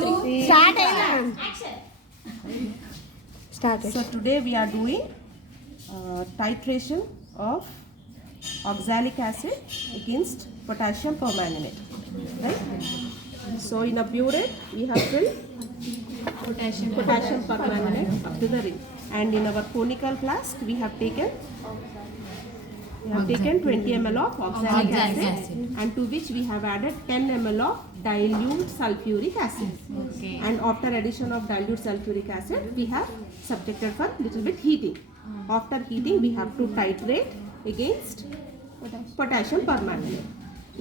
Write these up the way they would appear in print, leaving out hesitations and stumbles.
3. Start. So today we are doing titration of oxalic acid against potassium permanganate, right? So in a burette we have filled potassium permanganate up to the ring, and in our conical flask we have taken 20 ml of oxalic acid, and to which we have added 10 ml of dilute sulfuric acid. Okay. And after addition of dilute sulfuric acid, we have subjected for little bit heating. After heating, we have to titrate against potassium permanganate.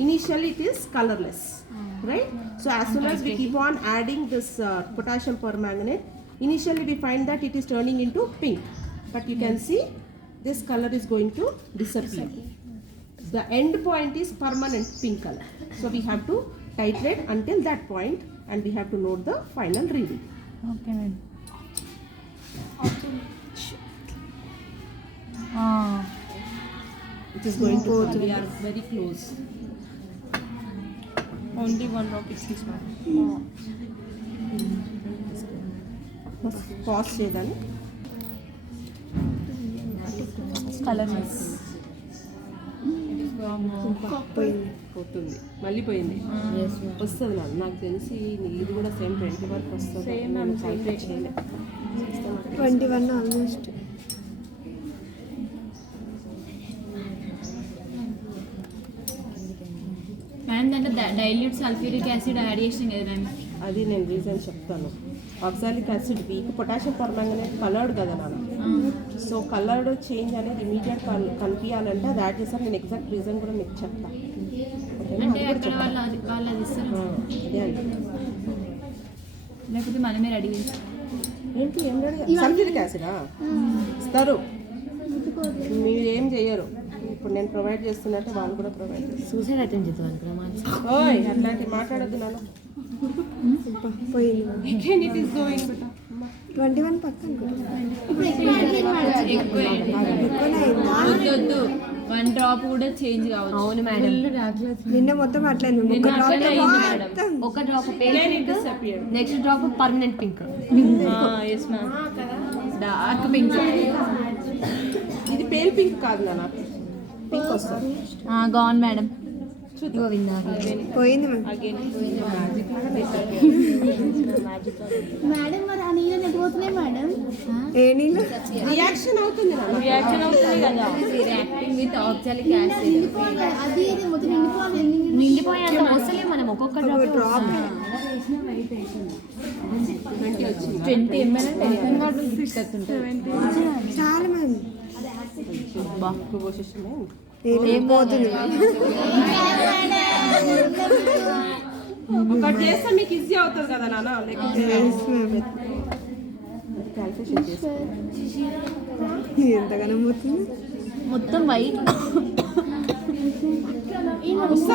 Initially, it is colorless, right? So as soon as we keep on adding this potassium permanganate, initially we find that it is turning into pink, but you can see this color is going to disappear. The end point is permanent pink color. So we have to titrate until that point, and we have to note the final reading. Okay, ma'am. It is going to come. We are very close. Only 1 drop is this one. Pause చేయదని Colorless. పోతుంది, మళ్ళీ పోయింది. వస్తుంది నాకు తెలిసి ఇది కూడా same 20 వరకు వస్తుంది. నేను calculate చేయలేదు. 21 ఆల్మోస్ట్. అండ్ అంటే డైల్యూట్ సల్ఫ్యూరిక్ యాసిడ్ యాడ్ చేసాం కదా మ్యామ్. అది నేను రీజన్ చెప్తాను. Oxalic acid week, potassium permanganate coloured కదా నాన్న. సో కలర్డ్ చేంజ్ అనేది ఇమీడియట్ కనిపించాలంటే అది యాడ్ చేస్తారు. నేను ఎగ్జాక్ట్ రీజన్ కూడా మీకు చెప్తాను. అంటే అక్కడ వాళ్ళు అది ఇస్తారు అదే అండి. లేకపోతే మనమే రెడీ చేస్తాం. ఏంటి ఏం సల్ఫ్యూరిక్ యాసిడా ఇస్తారు, మీరు ఏం చెయ్యరు. ఇప్పుడు నేను ప్రొవైడ్ చేస్తున్నట్టే వాళ్ళు కూడా ప్రొవైడ్ చేస్తారు. సూసైడ్ అటెంప్ట్ చేద్దాం ఓయ్ అట్లాంటివి మాట్లాడద్దు నాన్న. పోయింది. Again it is going, beta. 21 పక్కన వద్దు 1 డ్రాప్ కూడా చేంజ్ కావచ్చు. అవును మేడం, నిన్న మొత్తం అట్లయింది. నిన్న అట్లనే అయింది మేడం. ఒక drop Again it disappeared. Next drop permanent pink, yes ma'am. Dark pink. ఇది పేల్ పింక్ కాదు నాన్న, పింక్ వస్తుంది. Gone madam. పోయింది మ్యామ్. మేడం మరి ఆ నీళ్ళు నెట్టిపోతున్నాయి మేడం. ఏ నీళ్ళు? రియాక్షన్ అవుతుంది నాన్న. రియాక్షన్ అవుతుంది కదా. Reacting with oxalic acid. నిండిపోవాలి, అది ఇది మొత్తం నిండిపోవాలి. నిండిపోయేంత వస్తలే మనం ఒక్కొక్క డ్రాప్. 20 ml చాలా మ్యామ్. పోసేసిందే. ఏం పోతుంది ఒకటి చేస్తే మీకు ఈజీ అవుతుంది కదా నాన్న. లేకపోతే క్యాల్కులేషన్ చేసుకో. ఎంతగానో పోతుంది. మొత్తం వైట్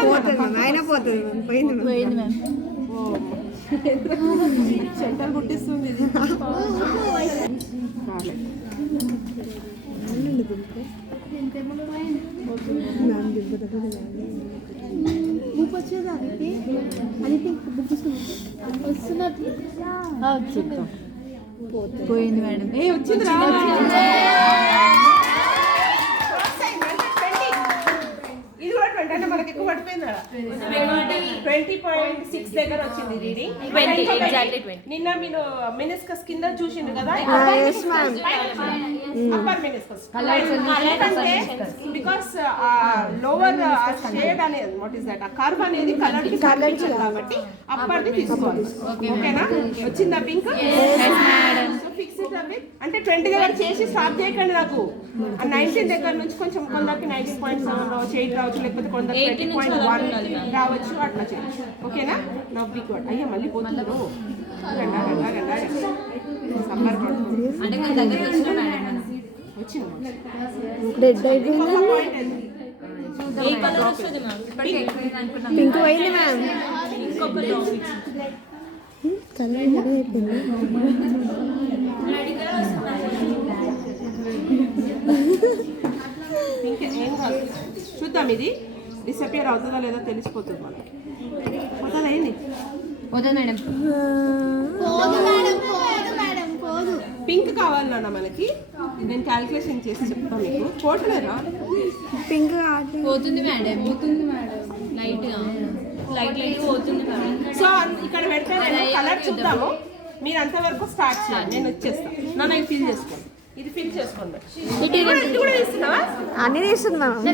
పోతుంది మ్యామ్. అయినా పోతుంది మ్యామ్. పోయింది మ్యామ్. పోయింది మ్యామ్. సెంటర్ గుట్టిస్తుంది ఇది. బుక్ వచ్చేది అది బుక్ వస్తున్నట్టు చూద్దాం. పోయింది మేడం. ఏ వచ్చింది రా. ఇది కూడా 20 అంటే మనకి ఎక్కువ పడిపోయింది. 20.6 దగ్గర వచ్చింది రీడింగ్. 20 exactly 20. నిన్న మీరు మెనిస్కస్ కింద చూసిండు కదా, yes ma'am. Upper meniscus because lower shade అనేది వాట్ ఇస్ దట్ ఆ కర్వ్ అనేది కలర్ కి కనిపించదు కాబట్టి అప్పర్ది తీసుకోవాలి. ఓకేనా? వచ్చిందా పింక్? సో ఫిక్స్ ఇట్ అవి అంటే 20 దగ్గర చేసి స్టాప్ చేయకండి. నాకు 19 దగ్గర నుంచి కొంచెం కొందరికి 19.7 రావచ్చు, 8 రావచ్చు, లేకపోతే కొందరికి 20.1 రావచ్చు, అట్లా చేయొచ్చు. ఓకేనా? Now be good. అయ్యా మళ్ళీ పోతున్నారు. గండా గండా గండా సమ్మర్ అంటే మన దగ్గర వచ్చిన మేడం వచ్చింది. రెడ్ అయిపోయింది. ఏ కలర్ వస్తుంది మ్యామ్? పింక్ పోయింది మ్యామ్. ఇంకొక డ్రాప్ కలర్ రెడీ అయిపోయింది. ఇంకా ఏం కాదు, చూద్దాం ఇది డిసపియర్ అవుతుందో లేదో తెలిసిపోతుంది మనకి. పోతుందా ఏంది? పోతుంది మేడం. నాన్న మనకి? నేను క్యాలిక్యులేషన్ చేసి చెప్తాను మీకు. పోవట్లేదా? పింక్ కాదు. పోతుంది మేడం లైట్గా లైట్ పోతుంది మేడం. సో ఇక్కడ పెడితే నేను కలర్ చూద్దాము. మీరు అంతవరకు స్టార్ట్ చేయాలి. నేను వచ్చేస్తాను. నాన్న ఇది ఫిల్ చేసుకోండి. ఇది ఫిల్ చేసుకోండి. ఇది కూడా ఇస్తున్నావా? అన్నీ తీస్తుంది మ్యామ్.